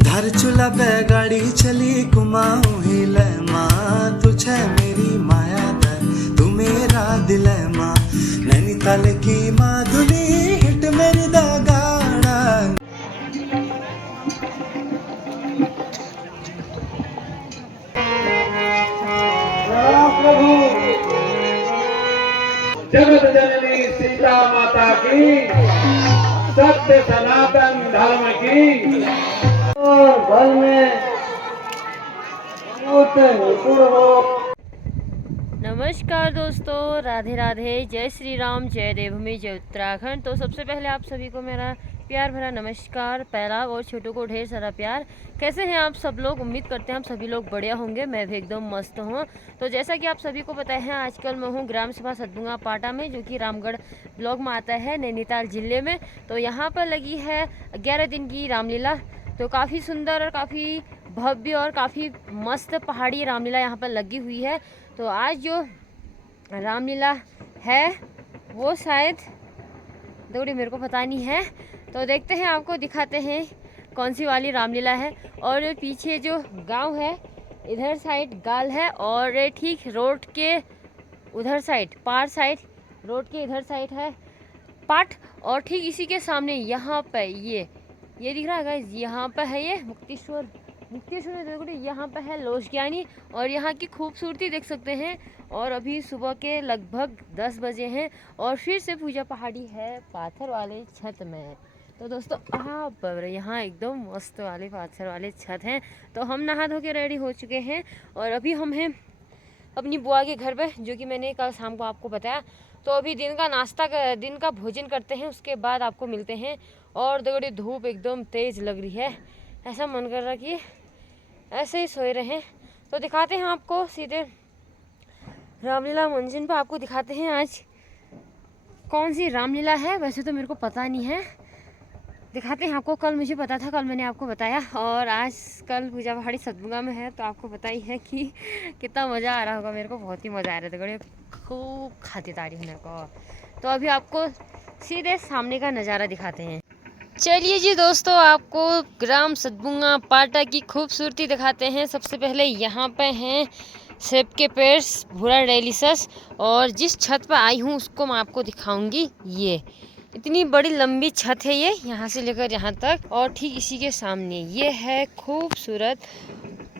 धर चुला बैगाड़ी चली घुमाऊं हिले माँ तुझे मेरी माया दर तू मेरा दिल है माँ नैनीताल की माधुरी हिट मेरी दा गाना। प्रभु जगत जननी सीता माता की सत्य सनातन धर्म की और बल में नमस्कार दोस्तों, राधे राधे, जय श्री राम, जय देवभूमि, जय उत्तराखंड। तो सबसे पहले आप सभी को मेरा प्यार भरा नमस्कार। पहला और छोटों को ढेर सारा प्यार। कैसे हैं आप सब लोग? उम्मीद करते हैं आप सभी लोग बढ़िया होंगे। मैं भी एकदम मस्त हूँ। तो जैसा कि आप सभी को पता है, आजकल मैं हूँ ग्राम सभा सतभुंगा पाटा में, जो कि रामगढ़ ब्लॉक में आता है, नैनीताल जिले में। तो यहाँ पर लगी है 11 दिन की रामलीला। तो काफ़ी सुंदर और काफ़ी भव्य और काफ़ी मस्त पहाड़ी रामलीला यहाँ पर लगी हुई है। तो आज जो रामलीला है वो शायद दौड़ी मेरे को पता नहीं है, तो देखते हैं, आपको दिखाते हैं कौन सी वाली रामलीला है। और पीछे जो गांव है इधर साइड गाल है, और ठीक रोड के उधर साइड पार साइड रोड के इधर साइड है पाठ। और ठीक इसी के सामने यहाँ पे ये दिख रहा है गाइस, यहाँ पे है ये मुक्तेश्वर यहाँ पे है लोशज्ञानी। और यहाँ की खूबसूरती देख सकते हैं। और अभी सुबह के लगभग 10 बजे हैं और फिर से पूजा पहाड़ी है पाथर वाले छत में। तो दोस्तों आप यहाँ एकदम मस्त वाले पाथर वाले छत हैं। तो हम नहा धो के रेडी हो चुके हैं और अभी हम हैं अपनी बुआ के घर पे, जो कि मैंने कल शाम को आपको बताया। तो अभी दिन का भोजन करते हैं, उसके बाद आपको मिलते हैं। और देखो धूप एकदम तेज़ लग रही है, ऐसा मन कर रहा कि ऐसे ही सोए रहे। तो दिखाते हैं आपको सीधे रामलीला मंचन पर, आपको दिखाते हैं आज कौन सी रामलीला है। वैसे तो मेरे को पता नहीं है, दिखाते हैं आपको। कल मुझे पता था, कल मैंने आपको बताया। और आज कल पूजा पहाड़ी सतभुंगा में है, तो आपको पता ही है कि कितना मज़ा आ रहा होगा। मेरे को बहुत ही मज़ा आ रहा था, खूब खाती तारी मेरे को। तो अभी आपको सीधे सामने का नज़ारा दिखाते हैं। चलिए जी दोस्तों, आपको ग्राम सतभुंगा पाटा की खूबसूरती दिखाते हैं। सबसे पहले यहाँ पे हैं सेब के पेड़, भूरा डेलिसस। और जिस छत पर आई हूँ उसको मैं आपको दिखाऊंगी। ये इतनी बड़ी लंबी छत है, ये यहाँ से लेकर यहाँ तक। और ठीक इसी के सामने ये है खूबसूरत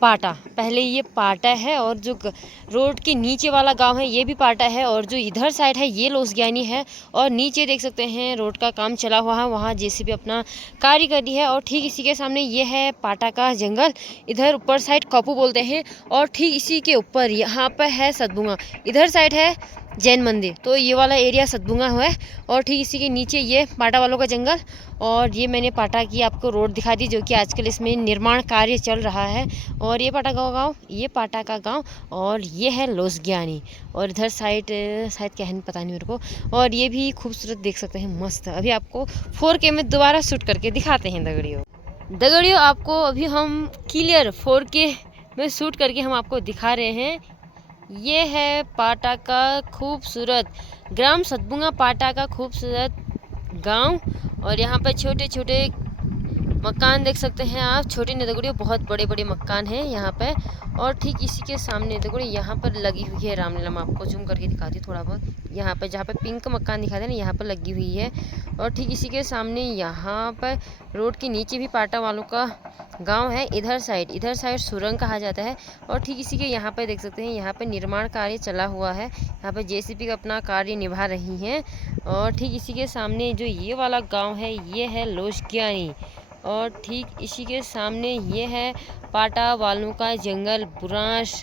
पाटा। पहले ये पाटा है, और जो रोड के नीचे वाला गांव है ये भी पाटा है, और जो इधर साइड है ये लोशज्ञानी है। और नीचे देख सकते हैं रोड का काम चला हुआ है, वहाँ जेसीबी अपना कार्य कर रही है। और ठीक इसी के सामने ये है पाटा का जंगल, इधर ऊपर साइड कपू बोलते हैं। और ठीक इसी के ऊपर यहाँ पर है सतभुंगा, इधर साइड है जैन मंदिर। तो ये वाला एरिया सतभुंगा है। और ठीक इसी के नीचे ये पाटा वालों का जंगल। और ये मैंने पाटा की आपको रोड दिखा दी, जो कि आजकल इसमें निर्माण कार्य चल रहा है। और ये पाटा गाँव ये पाटा का गांव, और ये है लोशज्ञानी। और इधर साइड शायद क्या है पता नहीं मेरे को। और ये भी खूबसूरत देख सकते हैं, मस्त। अभी आपको 4K में दोबारा शूट करके दिखाते हैं दगड़ियों आपको अभी हम क्लियर 4K में शूट करके हम आपको दिखा रहे हैं। ये है पाटा का खूबसूरत ग्राम सतभुंगा पाटा का खूबसूरत गांव। और यहाँ पर छोटे छोटे मकान देख सकते हैं आप, छोटे नहीं दगड़ियों, बहुत बड़े बड़े मकान हैं यहाँ पे। और ठीक इसी के सामने दगड़ियों यहाँ पर लगी हुई है रामलीला। मैं आपको जूम करके दिखाती हूँ थोड़ा बहुत। यहाँ पर जहाँ पे पिंक मकान दिखाते हैं ना, यहाँ पर लगी हुई है। और ठीक इसी के सामने यहाँ पर रोड के नीचे भी पाटा वालों का गांव है, इधर साइड सुरंग कहा जाता है। और ठीक इसी के यहाँ पर देख सकते हैं, यहाँ पर निर्माण कार्य चला हुआ है। यहाँ पर जेसीबी का अपना कार्य निभा रही हैं। और ठीक इसी के सामने जो ये वाला गाँव है ये है लोशज्ञानी। और ठीक इसी के सामने ये है पाटा वालों का जंगल, बुरांश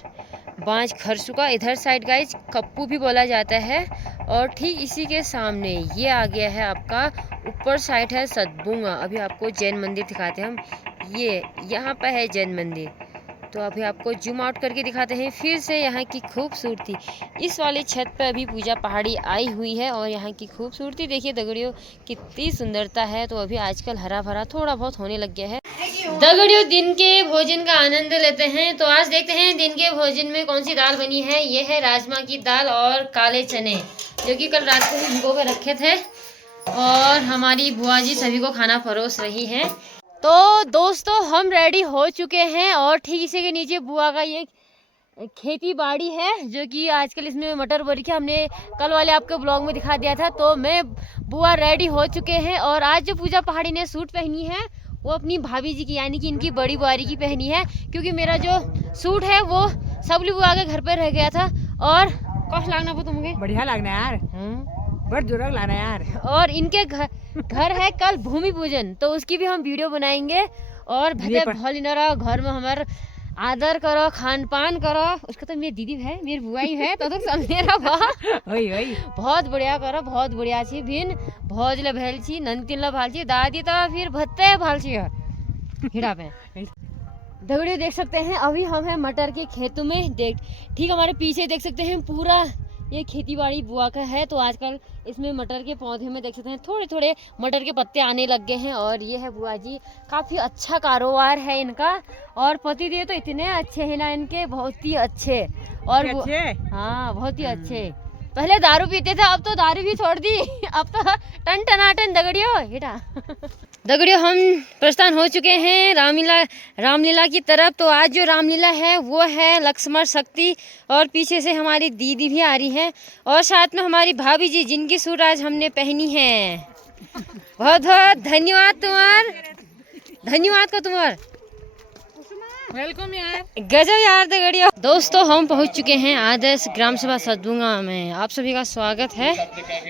बांझ खरसुका, इधर साइड गाइज कप्पू भी बोला जाता है। और ठीक इसी के सामने ये आ गया है आपका ऊपर साइड है सतभुंगा। अभी आपको जैन मंदिर दिखाते हैं हम, ये यहाँ पर है जैन मंदिर। तो अभी आपको जूम आउट करके दिखाते हैं फिर से यहाँ की खूबसूरती। इस वाली छत पर अभी पूजा पहाड़ी आई हुई है, और यहाँ की खूबसूरती देखिए दगड़ियों कितनी सुंदरता है। तो अभी आजकल हरा भरा थोड़ा बहुत होने लग गया है। दगड़ियों दिन के भोजन का आनंद लेते हैं। तो आज देखते हैं दिन के भोजन में कौन सी दाल बनी है। ये है राजमा की दाल और काले चने, जो कि कल रात को भिगो के रखे थे। और हमारी बुआ जी सभी को खाना परोस रही हैं। तो दोस्तों हम रेडी हो चुके हैं और ठीक इसी के नीचे बुआ का ये खेती बाड़ी है जो कि आजकल इसमें मटर बोरी के हमने कल वाले आपके ब्लॉग में दिखा दिया था। तो मैं बुआ रेडी हो चुके हैं और आज जो पूजा पहाड़ी ने सूट पहनी है वो अपनी भाभी जी की यानी कि इनकी बड़ी बुआरी की पहनी है, क्योंकि मेरा जो सूट है वो सबली बुआ के घर पे रह गया था। और कौश लागना वो तुमके बढ़िया लगना यार, बड़ जोरक लगना यार। और इनके घर है कल भूमि पूजन, तो उसकी भी हम वीडियो बनाएंगे। और भले भोलिनरा घर में हमारे आदर करो, खान पान करो। उसका तो मेरी दीदी है, मेरी बुआ ही है, तो मेरा वही बहुत बढ़िया करो, बहुत बढ़िया छी। भिन भौज ले भेल छी, नंतिन ले भाल छी, दादी तो फिर भत्ते भाल छी हिड़ा पे। दगड़ियों देख सकते हैं अभी हम हैं मटर के खेतों में। ठीक हमारे पीछे देख सकते हैं पूरा ये खेती बाड़ी बुआ का है। तो आजकल इसमें मटर के पौधे में देख सकते हैं थोड़े थोड़े मटर के पत्ते आने लग गए हैं। और ये है बुआ जी, काफ़ी अच्छा कारोबार है इनका। और पति देव तो इतने अच्छे हैं ना इनके, बहुत ही अच्छे। और हाँ बहुत ही अच्छे। पहले दारू पीते थे, अब तो दारू भी छोड़ दी, अब तो टन टनाटन। दगड़ियों हेटा दगड़ियों हम प्रस्थान हो चुके हैं रामलीला की तरफ। तो आज जो रामलीला है वो है लक्ष्मण शक्ति, और पीछे से हमारी दीदी भी आ रही है और साथ में हमारी भाभी जी जिनकी सूट आज हमने पहनी है। बहुत बहुत धन्यवाद तुम्हार, धन्यवाद का तुम्हार, वेलकम यार। गजब यार। दगड़ियों दोस्तों हम पहुंच चुके हैं आदर्श ग्राम सभा सदभुंगा में, आप सभी का स्वागत है।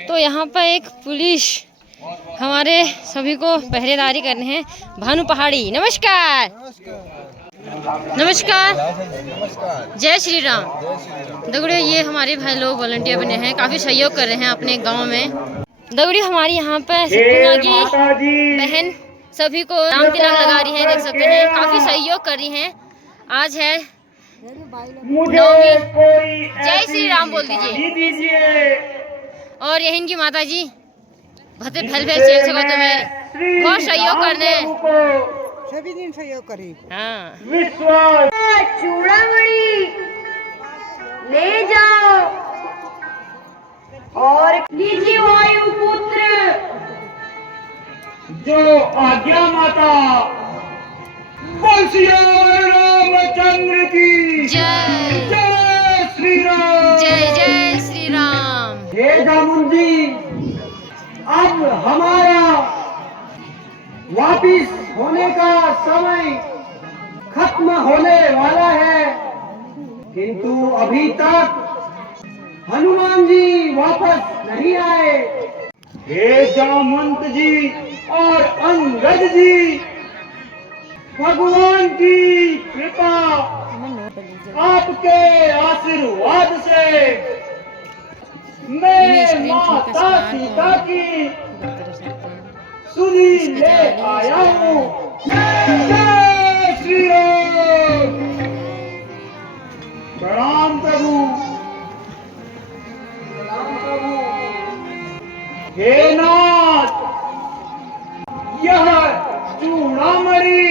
तो यहाँ पर एक पुलिस हमारे सभी को पहरेदारी करने हैं। भानु पहाड़ी नमस्कार। नमस्कार, जय श्री राम। दगड़ियों ये हमारे भाई लोग वॉलंटियर बने हैं, काफ़ी सहयोग कर रहे हैं अपने गांव में। दगड़ियों हमारी यहाँ पर सदभुंगा की बहन सभी को राम तिलक लगा रही है, देख सकते हैं काफ़ी सहयोग कर रही हैं। आज है नवमी, जय श्री राम बोल दीजिए। और यही इनकी माता जी भते भल भल चेल सको तो मैं बहुत सहयोग करने सभी दिन सहयोग करी। हाँ चूड़ामणि ले जाओ और लीजिए वायुपुत्र जो आज्ञा माता रामचंद्र की जय जय श्री राम, जय जय श्री राम। हे जामुन अब हमारा वापिस होने का समय खत्म होने वाला है, किंतु अभी तक हनुमान जी वापस नहीं आए। हे जामवंत जी और अंगद जी, भगवान की कृपा आपके आशीर्वाद से मैं माता सीता की सुनी ले आया हूँ। जय श्री राम। प्रणाम प्रभु, प्रणाम प्रभु। हे नाथ, यह चूड़ामणि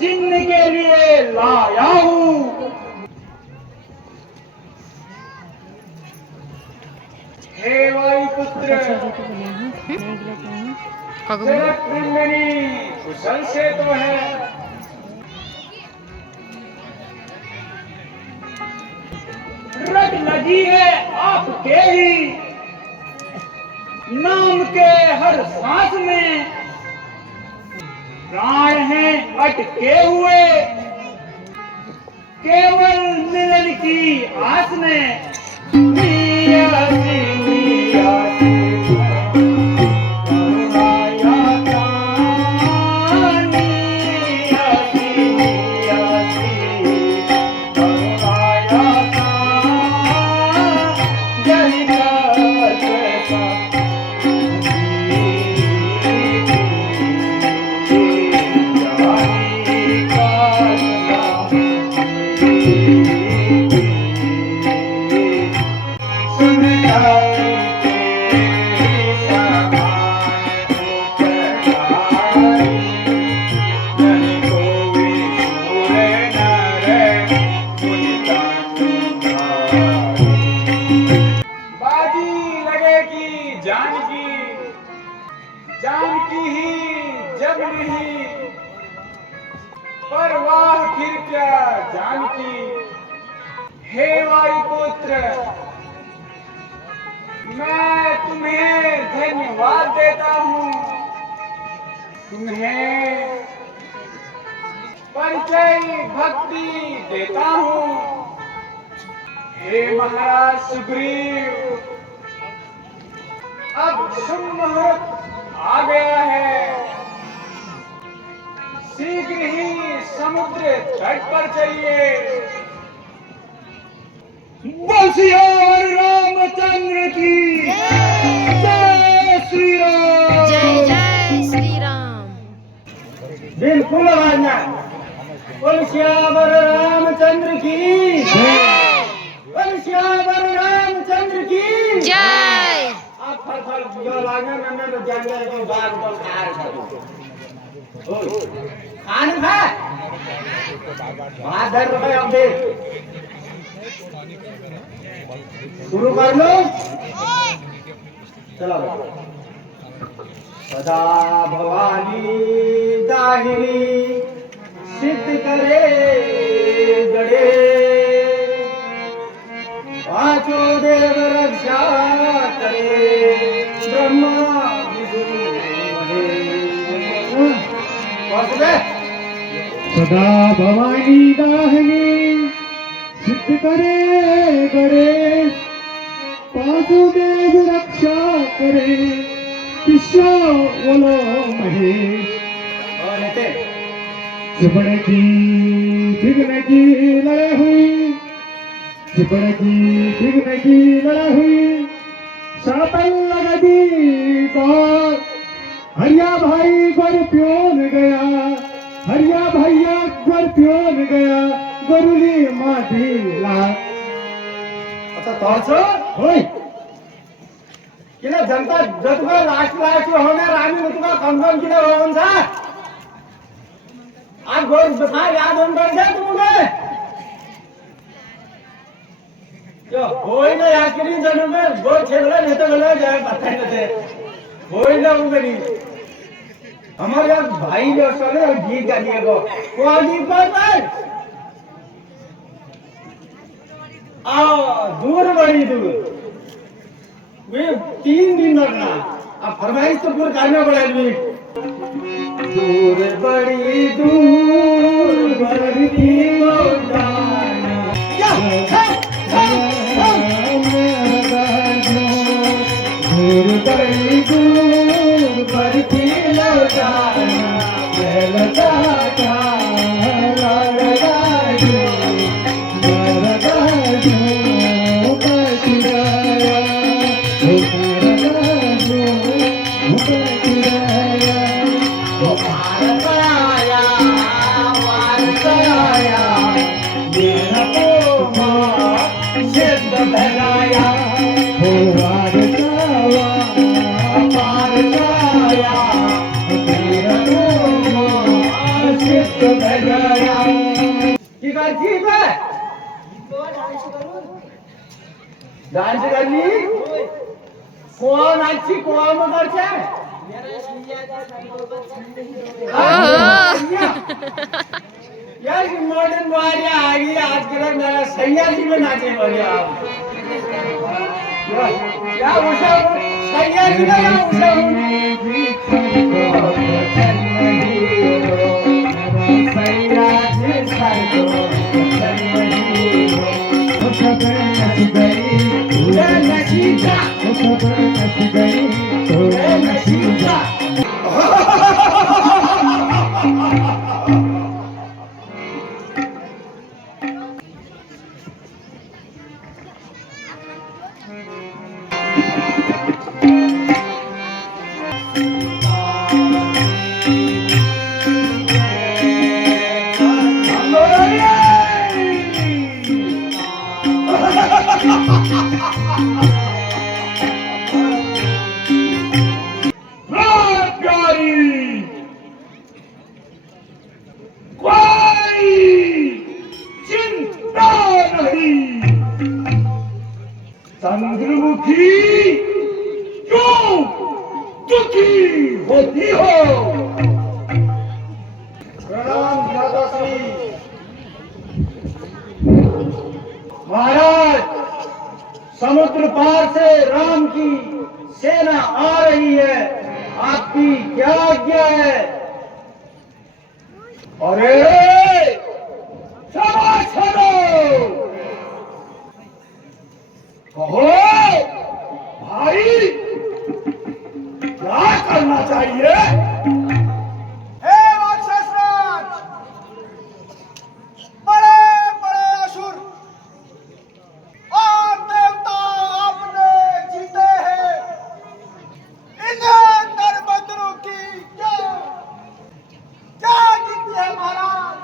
चिन्ह के लिए लाया हूँ। हे वायुपुत्र जनक नंदिनी, कुशल से तो है। रट लगी है आपके ही नाम के हर सांस में, प्राण हैं अटके हुए केवल मिलन की आस में। जानकी ही जब नहीं पर वाह फिर क्या जानकी, हे वायुपुत्र, मैं तुम्हें धन्यवाद देता हूँ, तुम्हें परिचय भक्ति देता हूँ। हे महाराज सुग्रीव, अब शुभ मुहूर्त आ गया है, शीघ्र ही समुद्र तट पर चलिए। बसियार रामचंद्र की जय श्री राम। जय जय श्री राम। बिल्कुल आवाज ना। बोल श्यावर रामचंद्र की जय। बोल श्यावर रामचंद्र की जय। आप फल जो लागना नन्ना तो जानवर को बाग को खार करो। खान खा बात धर रुपए अब दे शुरू कर लो। चलो सदा भवानी दाहिनी सिद्ध करे गड़े, पांचों देव रक्षा करे, ब्रह्मा विष्णु महेश। सदा भवानी दाहिनी सिद्ध करे गड़े, पांचों देव रक्षा करे, विश्व बोलो महेश। चिपड़ की विघ्न की लड़े हुई, चिपड़ की विघ्न की लड़े हुई, सापल लगदी को हरिया भाई गर प्योन गया, हरिया भैया गर प्योन गया, गरुली माटी ला। आता तोरसो होय किला जनता जतुका लास्ट होणार आम्ही तुका कन्फर्म किला होऊन जा। आज गोर बसा याद होऊन कर दे तुमगे जो होय ना याकरी जणू में गोर छेगला नाही तर मला जाय बताय नते होय ना उगनी हमारे यार भाई ने असले गीत गालिए गो कोनी पर दूर बड़ी दूर वे 3 दिन लगना। अब फरमाइश तो पूरा करना पड़ेगा। दूर बड़ी दूर बड़ी लौटाना दूर बड़ी दूर बड़ी लौटाना, डांस करनी कोण आजची कोण करছে यार मॉडर्न वाली आ गई आजकल मेरा सैयादी में नाचे वाले आप क्या उषा सैयादी ना उषा चंद्रमुखी क्यों दुखी होती हो? प्रणाम दादा समुद्र पार से राम की सेना आ रही है, आपकी क्या आज्ञा है? अरे शाबाश कहो भाई, क्या करना चाहिए? हे राक्षस राज, बड़े बड़े असुर और देवता आपने जीते हैं। इन्हें नरबंदरों की क्या क्या जीती है महाराज?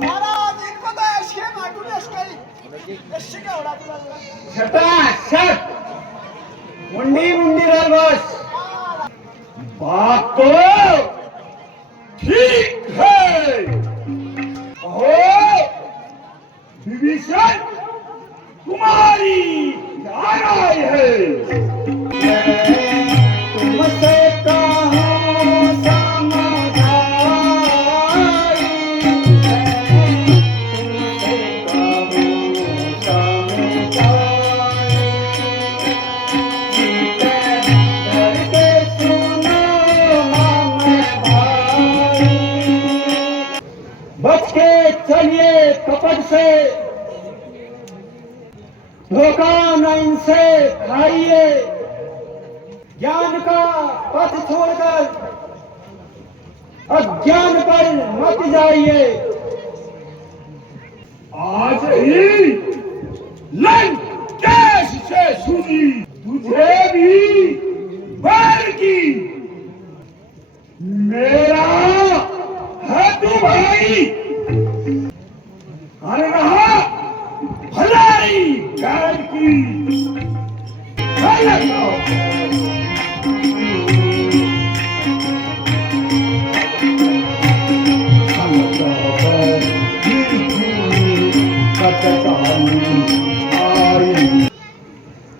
महाराज इनको तो ऐसे माटूने ऐसे क्या हो रहा? शट मुंडी मुंडी रह बस। बात तो ठीक है। ओ विभीषण, तुम्हारी क्या राय है? तुमसे कहाँ समझाई, बच के चलिए कपट से, धोखा न इनसे खाइए, ज्ञान का पथ छोड़कर अज्ञान पर मत जाइए। आज ही लंकेश से सुनी तुझे भी बैर की, मेरा है तू भाई, कर रहा भलाई बैर की।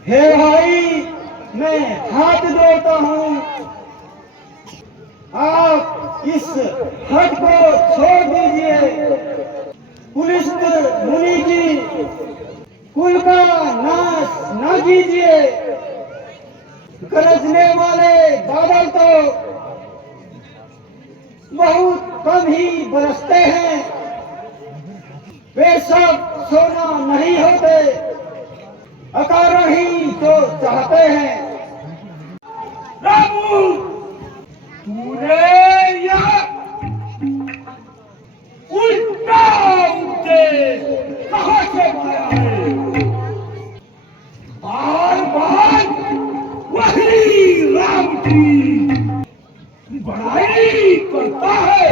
हे भाई, मैं हाथ जोड़ता हूँ, आप इस हट को छोड़ दीजिए। पुलिस्त्र मुनि की कुल का नाश न कीजिए। गरजने वाले बादल तो बहुत कम ही बरसते हैं, वे सब सोना नहीं होते, अकारण ही तो चाहते हैं। रामू, तूने यह उल्टा उपदेश कहाँ से पाया है? बार बार वही राम की बड़ाई करता है,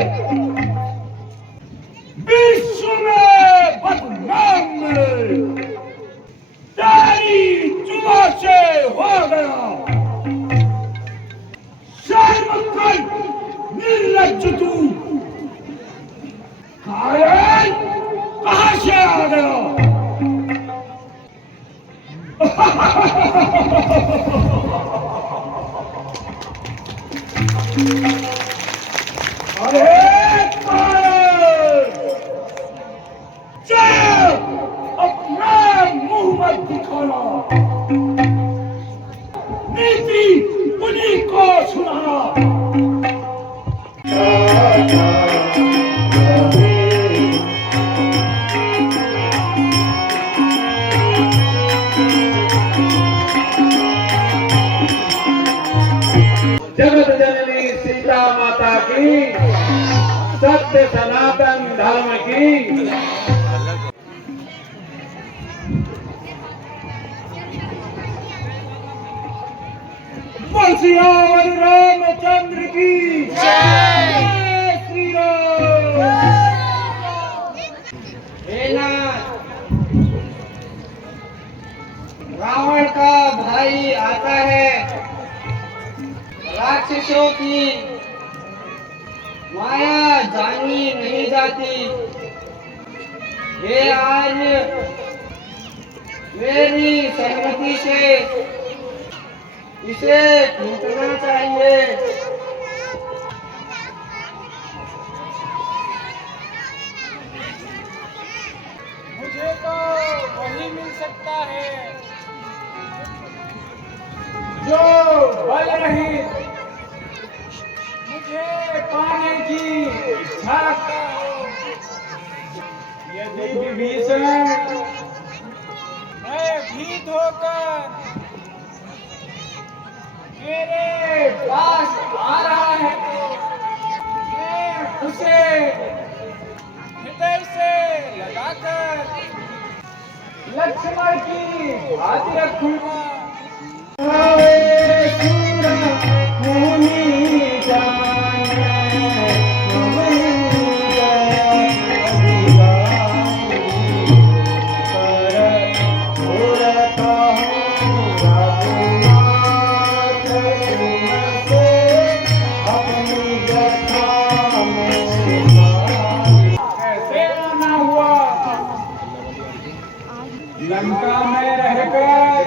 विश्व में बदनाम में तेरी जुआ से हो गया। शर्म कर निर्लज्ज तू, कायर कहाँ से आ गया? अरे कायर, चल अपना मुंह मत दिखाना, नीति उन्हीं को सुनाना। जगत जननी सीता माता की, सत्य सनातन धर्म की। सियावर रामचंद्र की जय, श्री राम। रावण का भाई आता है, राक्षसों की माया जानी नहीं जाती। ये आज मेरी सहमति से इसे टूटना चाहिए। आवश्यकता है, जो बल रहित मुझे पाने की इच्छा रखता हो। यदि विभीषण भयभीत होकर मेरे पास आ रहा है तो मैं उसे हृदय से लगाकर लक्ष्मण की भांति रखूंगा। लंका में रहकर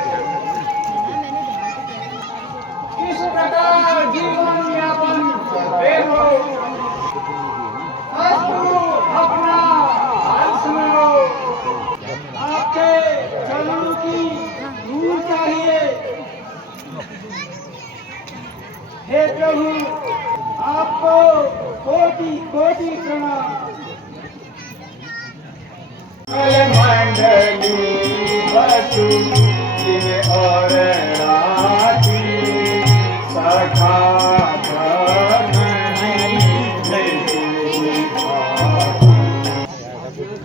किस प्रकार जीवन यापन करते हो, अपना हाल सुनो। आपके चरणों की धूल चाहिए। हे प्रभु, आपको कोटि कोटि प्रणाम। मंडली बसु दिन और राती सखा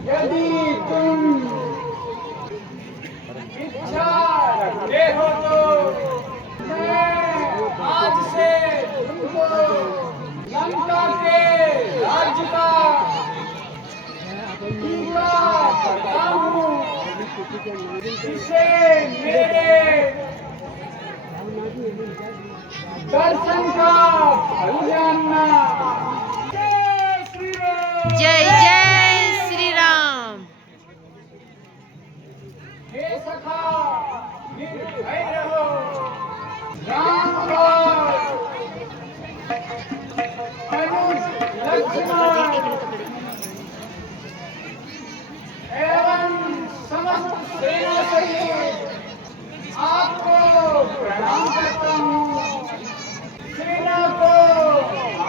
यदि तुम इच्छा रखते हो तो मैं आज से तुमको लंका के राज्य का करता हूँ, जिसे मेरे दर्शन का फल जानना। जय जय श्री राम। हे सखा निर्भय रहो, राम और अनुज लक्ष्मण एवं समस्त सेना सहित आपको प्रणाम करता हूँ। सेना को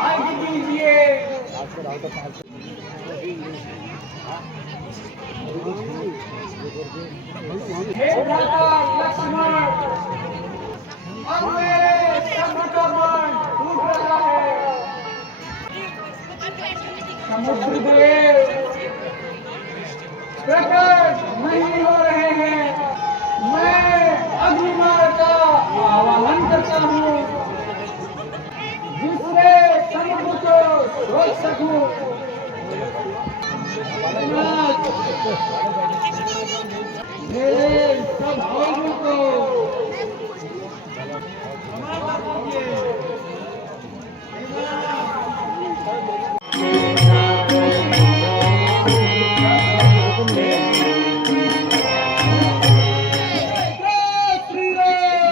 आगे दीजिए। हे भ्राता लक्ष्मण, अब मेरे समुद्र का मन टूट रहा है। समुद्रदेव प्रकट नहीं हो रहे हैं। मैं अग्निमार्ग का आह्वान करता हूँ, जिससे समुद्र को रोक सकूं। मेरे सब भाइयों को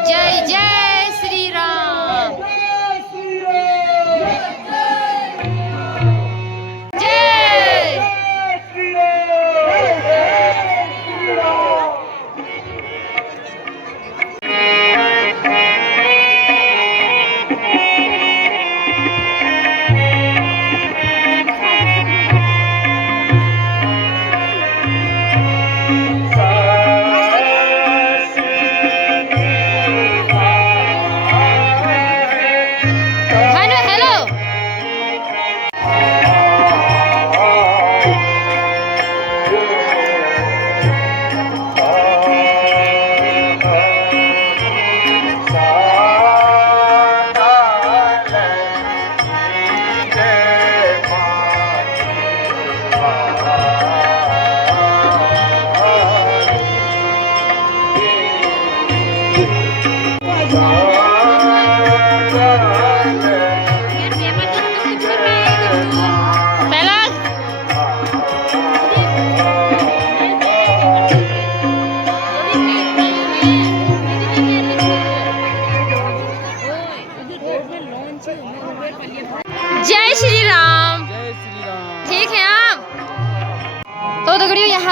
जय जय श्री राम। जय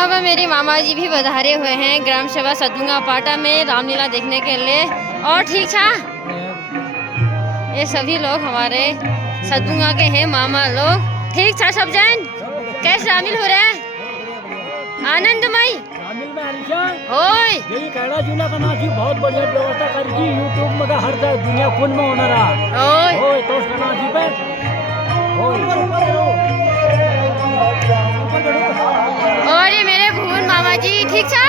यहाँ पर मेरी मामा जी भी पधारे हुए हैं ग्राम सभा सदुंगा पाटा में रामलीला देखने के लिए। और ठीक था, ये सभी लोग हमारे सदुंगा के हैं मामा लोग। ठीक था सब जन, कैसे शामिल हो रहे हैं? आनंदमय होय। यही कहना जुना का नाची बहुत बढ़िया व्यवस्था करी यूट्यूब में हर दुनिया खून में होना रहा ओय ओए तो उसका नाची पे और ये मेरे भून मामा जी। ठीक था।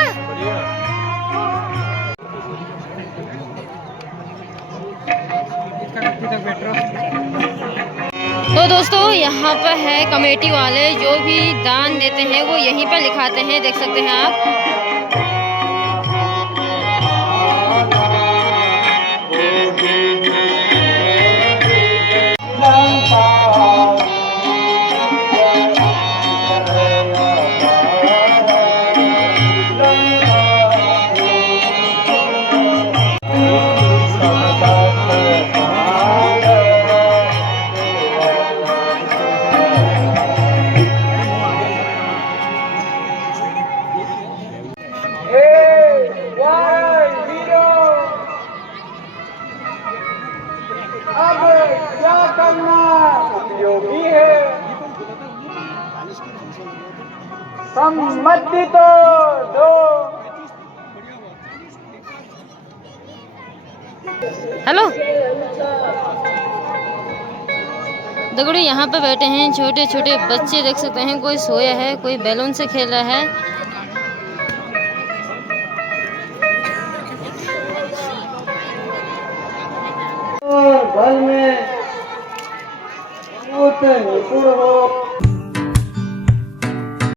तो दोस्तों यहाँ पर है कमेटी वाले जो भी दान देते हैं वो यहीं पर लिखाते हैं, देख सकते हैं आप। अब क्या करना उपयोगी है, सम्मति तो दो। हेलो दगड़ू, यहाँ पे बैठे हैं छोटे छोटे बच्चे, देख सकते हैं। कोई सोया है, कोई बैलून से खेल रहा है। बल में निपुण हो